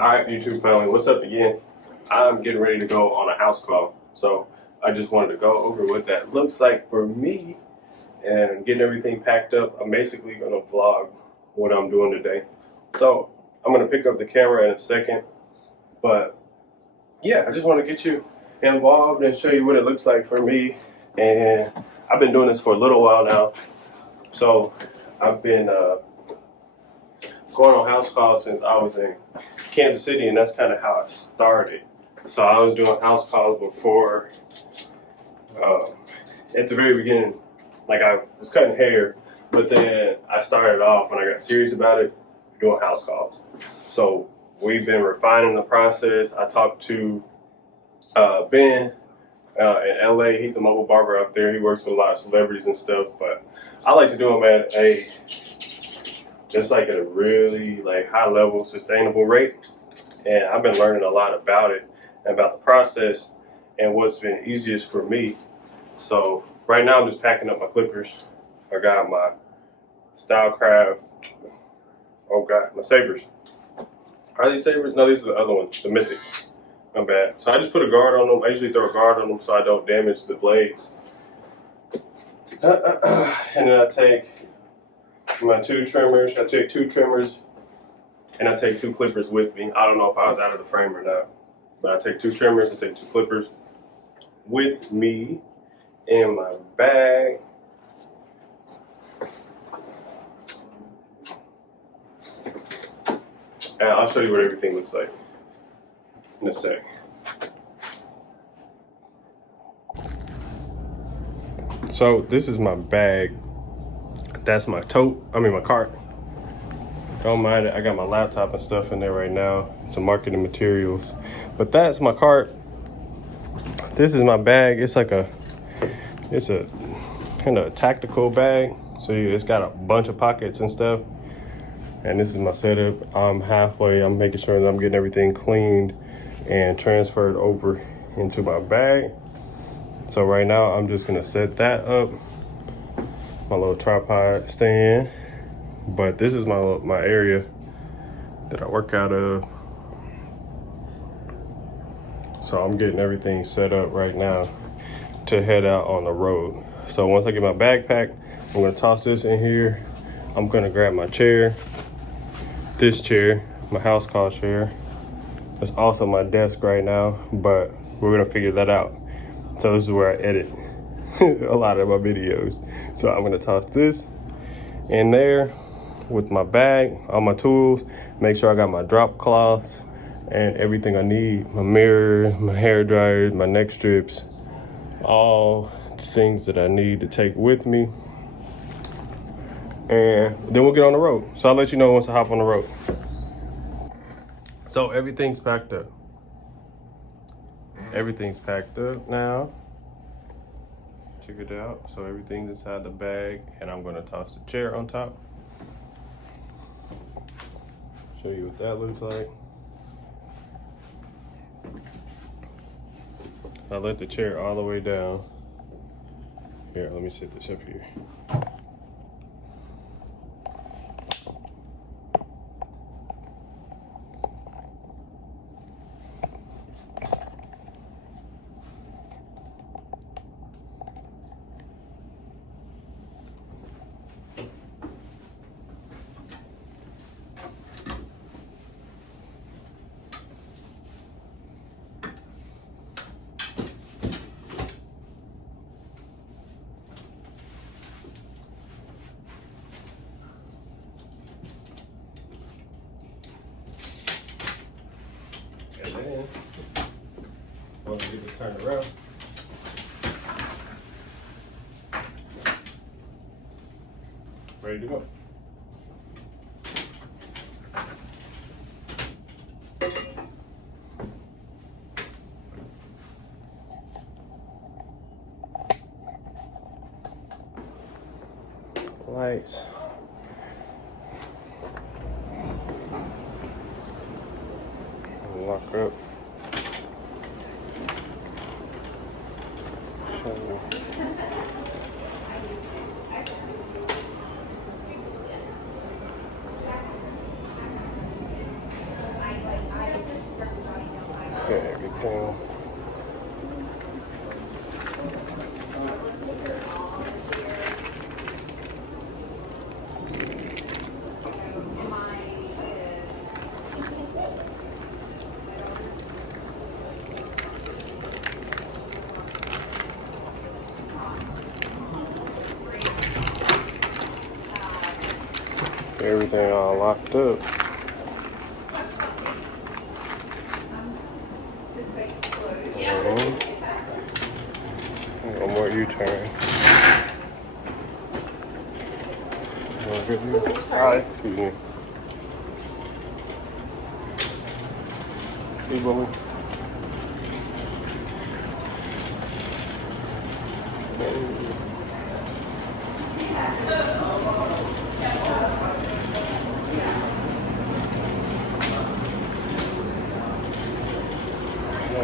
Alright, YouTube family, what's up again? I'm getting ready to go on a house call. So I just wanted to go over what that looks like for me and getting everything packed up. I'm basically going to vlog what I'm doing today. So I'm going to pick up the camera in a second. But yeah, I just want to get you involved and show you what it looks like for me. And I've been doing this for a little while now. So I've been going on house calls since I was in Kansas City, and that's kind of how I started. So I was doing house calls before, at the very beginning, like I was cutting hair, but then I started off when I got serious about it, doing house calls. So we've been refining the process. I talked to Ben in LA. He's a mobile barber out there. He works with a lot of celebrities and stuff, but I like to do them at at a really high level, sustainable rate. And I've been learning a lot about it, about the process, and what's been easiest for me. So right now I'm just packing up my clippers. I got my Stylecraft, my sabers. Are these sabers? No, these are the other ones, the Mythics. My bad. So I just put a guard on them. I usually throw a guard on them so I don't damage the blades. And then I take my 2 trimmers. I take 2 trimmers and I take 2 clippers with me. I don't know if I was out of the frame or not, but I take 2 trimmers, I take 2 clippers with me in my bag. And I'll show you what everything looks like in a sec. So this is my bag. That's my my cart. Don't mind it, I got my laptop and stuff in there right now, some marketing materials. But that's my cart. This is my bag. It's a kind of tactical bag. So it's got a bunch of pockets and stuff. And this is my setup. I'm making sure that I'm getting everything cleaned and transferred over into my bag. So right now I'm just gonna set that up. My little tripod stand. But this is my area that I work out of. So I'm getting everything set up right now to head out on the road. So once I get my backpack, I'm gonna toss this in here. I'm gonna grab my chair, this chair, my house call chair. It's also my desk right now, but we're gonna figure that out. So this is where I edit a lot of my videos. So I'm gonna toss this in there with my bag, all my tools, make sure I got my drop cloths and everything I need, my mirror, my hair dryers, my neck strips, all the things that I need to take with me. And then we'll get on the road. So I'll let you know once I hop on the road. So everything's packed up. Everything's packed up now. Check it out. So everything's inside the bag, and I'm gonna toss the chair on top. Show you what that looks like. I let the chair all the way down. Here, let me set this up here. And then, once we get this turned around, ready to go. Lights. Lock up. Get everything. Everything all locked up. One more U-turn. Excuse me. See, Bubba?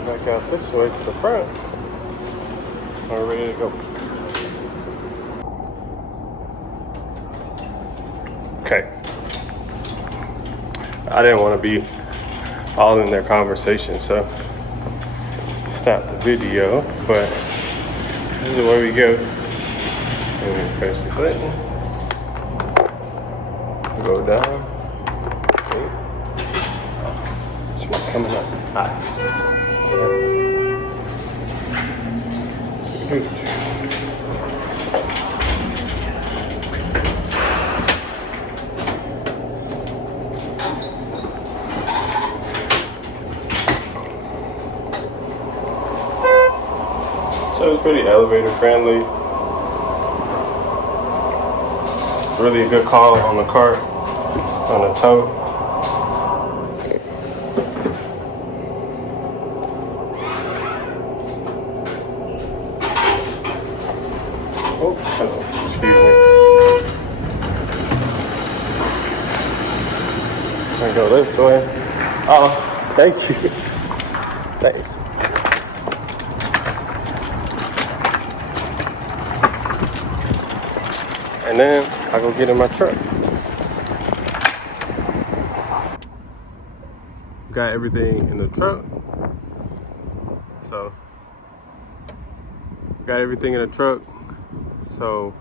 Back out this way to the front. We're ready to go. Okay. I didn't want to be all in their conversation, so stop the video, but this is where we go. And we press the button. Go down. Okay. What's coming up? Hi. So it's pretty elevator friendly. Really a good call on the cart, on the tote. I go this way. Oh, thank you. Thanks. And then I go get in my truck. Got everything in the truck. So, got everything in the truck. So,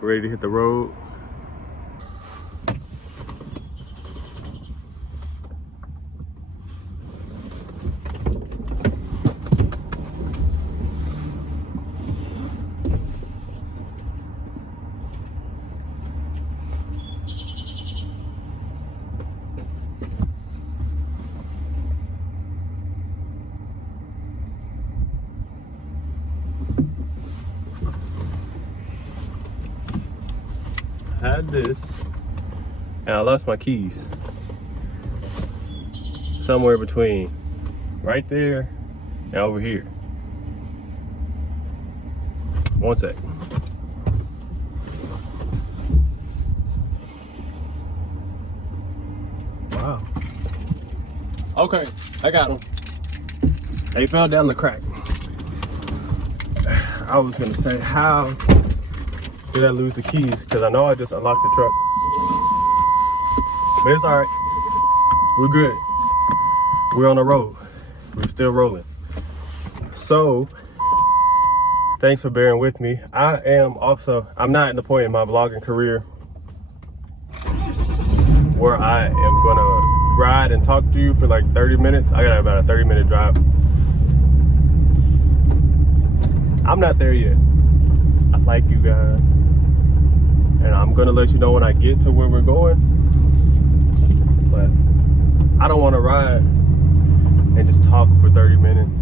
we're ready to hit the road. Had this and I lost my keys somewhere between right there and over here. One sec. Wow. Okay, I got them. They fell down the crack. I was gonna say, how did I lose the keys? Because I know I just unlocked the truck. But it's all right. We're good. We're on the road. We're still rolling. So, thanks for bearing with me. I'm not at the point in my vlogging career where I am gonna ride and talk to you for like 30 minutes. I got about a 30-minute drive. I'm not there yet. I like you guys. And I'm gonna let you know when I get to where we're going. But I don't wanna ride and just talk for 30 minutes.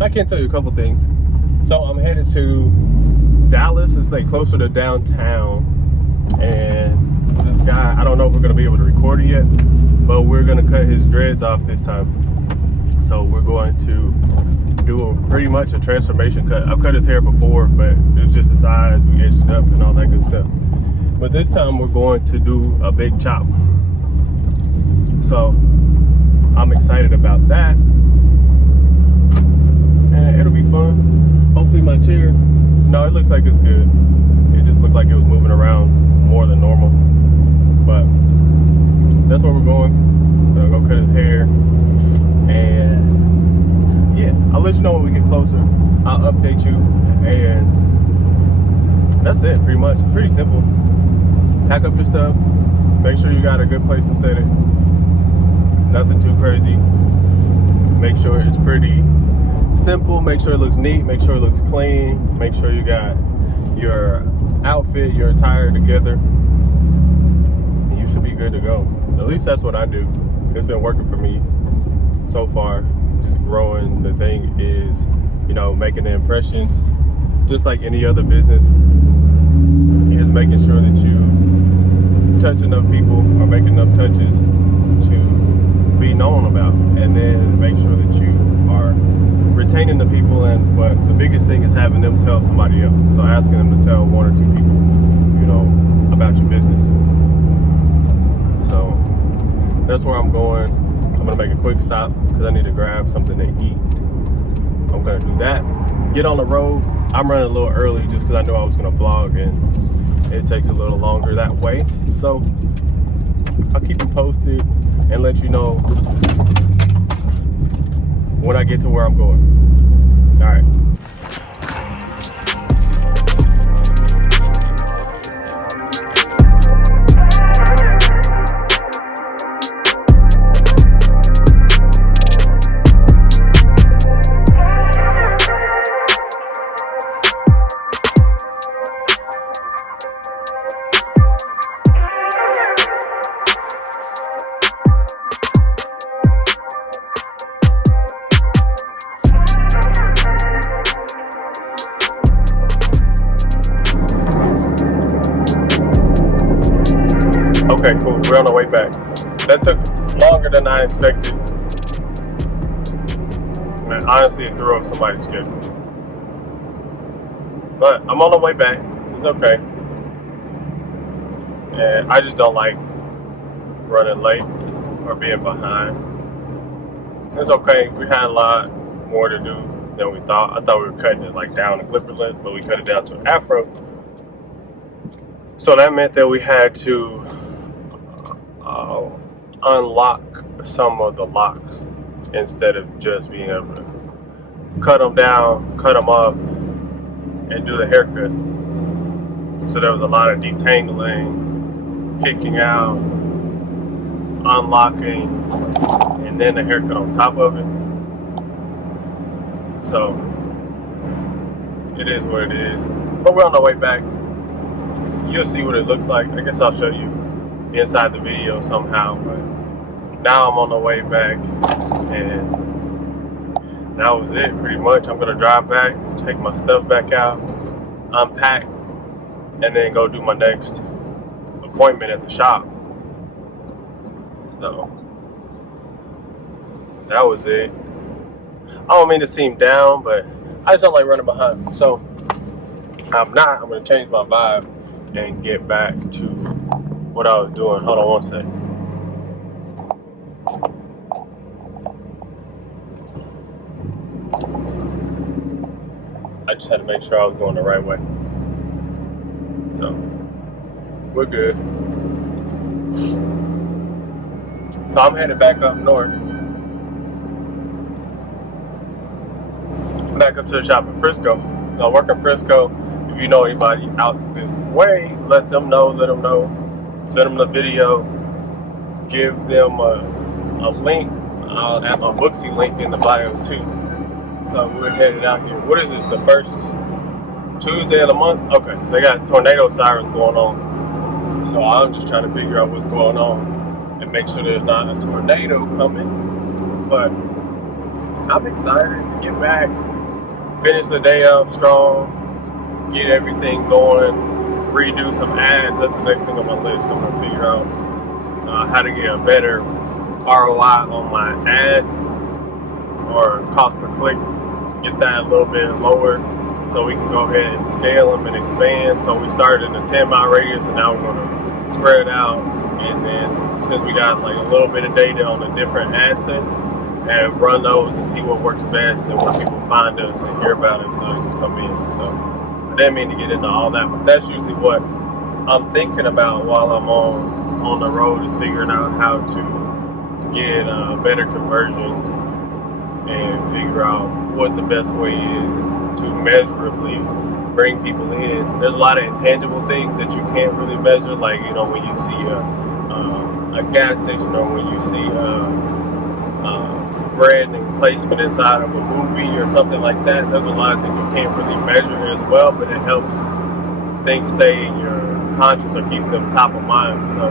I can tell you a couple things. So I'm headed to Dallas. It's like closer to downtown. And this guy, I don't know if we're gonna be able to record it yet, but we're gonna cut his dreads off this time. So we're going to do pretty much a transformation cut. I've cut his hair before, but it's just the size, we edged it up and all that good stuff. But this time we're going to do a big chop. So I'm excited about that. And it'll be fun. Hopefully my chair, no, it looks like it's good. It just looked like it was moving around more than normal. But that's where we're going. Gonna go cut his hair and let you know when we get closer. I'll update you, and that's it. Pretty much. It's pretty simple. Pack up your stuff. Make sure you got a good place to set it. Nothing too crazy. Make sure it's pretty simple. Make sure it looks neat. Make sure it looks clean. Make sure you got your outfit, your attire together. And you should be good to go. At least that's what I do. It's been working for me so far. Just growing. The thing is, you know, making the impressions. Just like any other business, is making sure that you touch enough people or make enough touches to be known about, and then make sure that you are retaining the people. But the biggest thing is having them tell somebody else. So asking them to tell 1 or 2 people, you know, about your business. So that's where I'm going. I'm gonna make a quick stop because I need to grab something to eat. I'm gonna do that, get on the road. I'm running a little early just because I knew I was gonna vlog, and it takes a little longer that way. So I'll keep you posted and let you know when I get to where I'm going. All right. Okay, cool. We're on the way back. That took longer than I expected. And honestly, it threw up somebody's schedule. But I'm on the way back. It's okay. And I just don't like running late or being behind. It's okay. We had a lot more to do than we thought. I thought we were cutting it like down to clipper length, but we cut it down to an afro. So that meant that we had to unlock some of the locks instead of just being able to cut them down, cut them off, and do the haircut. So there was a lot of detangling, picking out, unlocking, and then the haircut on top of it. So it is what it is. But we're on the way back. You'll see what it looks like. I guess I'll show you inside the video somehow, but now I'm on the way back, and that was it pretty much. I'm gonna drive back, take my stuff back out, unpack, and then go do my next appointment at the shop. So that was it. I don't mean to seem down, but I just don't like running behind. So I'm gonna change my vibe and get back to what I was doing. Hold on one second. I just had to make sure I was going the right way. So we're good. So I'm headed back up north. Back up to the shop in Frisco. I work in Frisco. If you know anybody out this way, let them know. Send them the video. Give them a link. I'll add my Booksy link in the bio too. So we're headed out here. What is this? The first Tuesday of the month? Okay. They got tornado sirens going on. So I'm just trying to figure out what's going on and make sure there's not a tornado coming. But I'm excited to get back, finish the day out strong, get everything going, redo some ads. That's the next thing on my list. I'm gonna figure out how to get a better ROI on my ads, or cost per click, get that a little bit lower so we can go ahead and scale them and expand. So we started in a 10-mile radius, and now we're gonna spread it out. And then since we got like a little bit of data on the different ad sets, and run those and see what works best and where people find us and hear about us so they can come in. So I didn't mean to get into all that, but that's usually what I'm thinking about while I'm on the road, is figuring out how to get better conversions and figure out what the best way is to measurably bring people in. There's a lot of intangible things that you can't really measure, like, you know, when you see a gas station, or when you see brand and placement inside of a movie or something like that. There's a lot of things you can't really measure as well, but it helps things stay in your conscious or keep them top of mind. So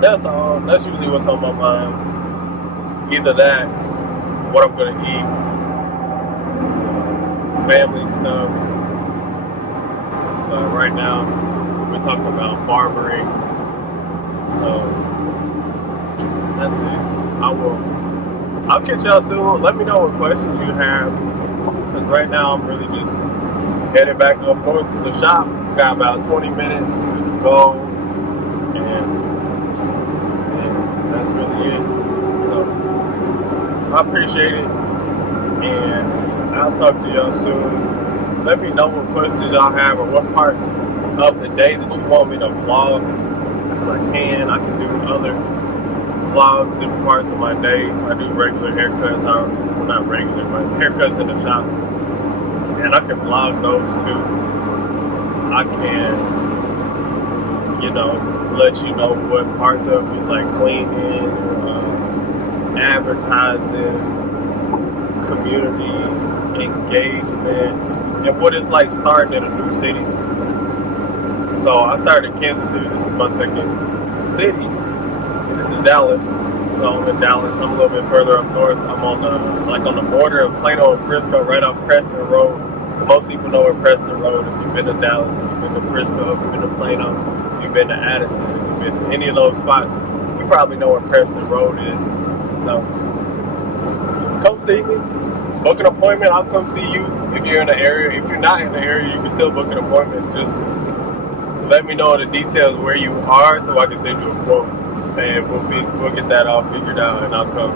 that's all. That's usually what's on my mind. Either that, what I'm gonna eat, family stuff. Right now, we're talking about barbering. So that's it. I'll catch y'all soon. Let me know what questions you have, because right now I'm really just headed back up, going to the shop. Got about 20 minutes to go, and that's really it. So I appreciate it, and I'll talk to y'all soon. Let me know what questions y'all have, or what parts of the day that you want me to vlog, because I can do other vlogs, different parts of my day. I do regular haircuts, well, not regular, but haircuts in the shop, and I can vlog those too. I can, you know, let you know what parts of it, like cleaning, advertising, community engagement, and what it's like starting in a new city. So I started in Kansas City. This is my second city. This is Dallas, so I'm in Dallas. I'm a little bit further up north. I'm on the border of Plano and Frisco, right off Preston Road. Most people know where Preston Road. If you've been to Dallas, if you've been to Frisco, if you've been to Plano, if you've been to Addison, if you've been to any of those spots, you probably know where Preston Road is. So come see me. Book an appointment. I'll come see you if you're in the area. If you're not in the area, you can still book an appointment. Just let me know the details where you are, so I can send you a quote. And we'll get that all figured out, and I'll come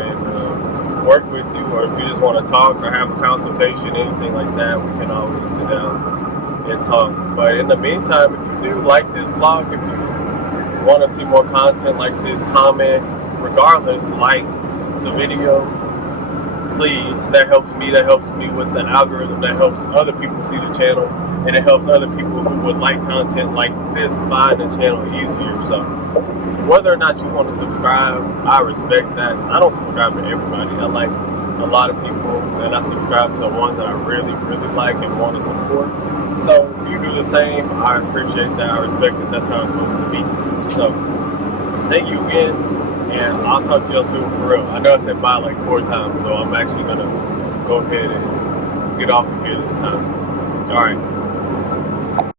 and work with you. Or if you just want to talk or have a consultation, anything like that, we can always sit down and talk. But in the meantime, if you do like this vlog, if you want to see more content like this, comment. Regardless, like the video, please. That helps me. That helps me with the algorithm. That helps other people see the channel, and it helps other people who would like content like this find the channel easier. So whether or not you want to subscribe, I respect that. I don't subscribe to everybody. I like a lot of people, and I subscribe to the ones that I really, really like and want to support. So if you do the same, I appreciate that. I respect that. That's how it's supposed to be. So thank you again, and I'll talk to y'all soon for real. I know I said bye like 4 times, so I'm actually going to go ahead and get off of here this time. All right.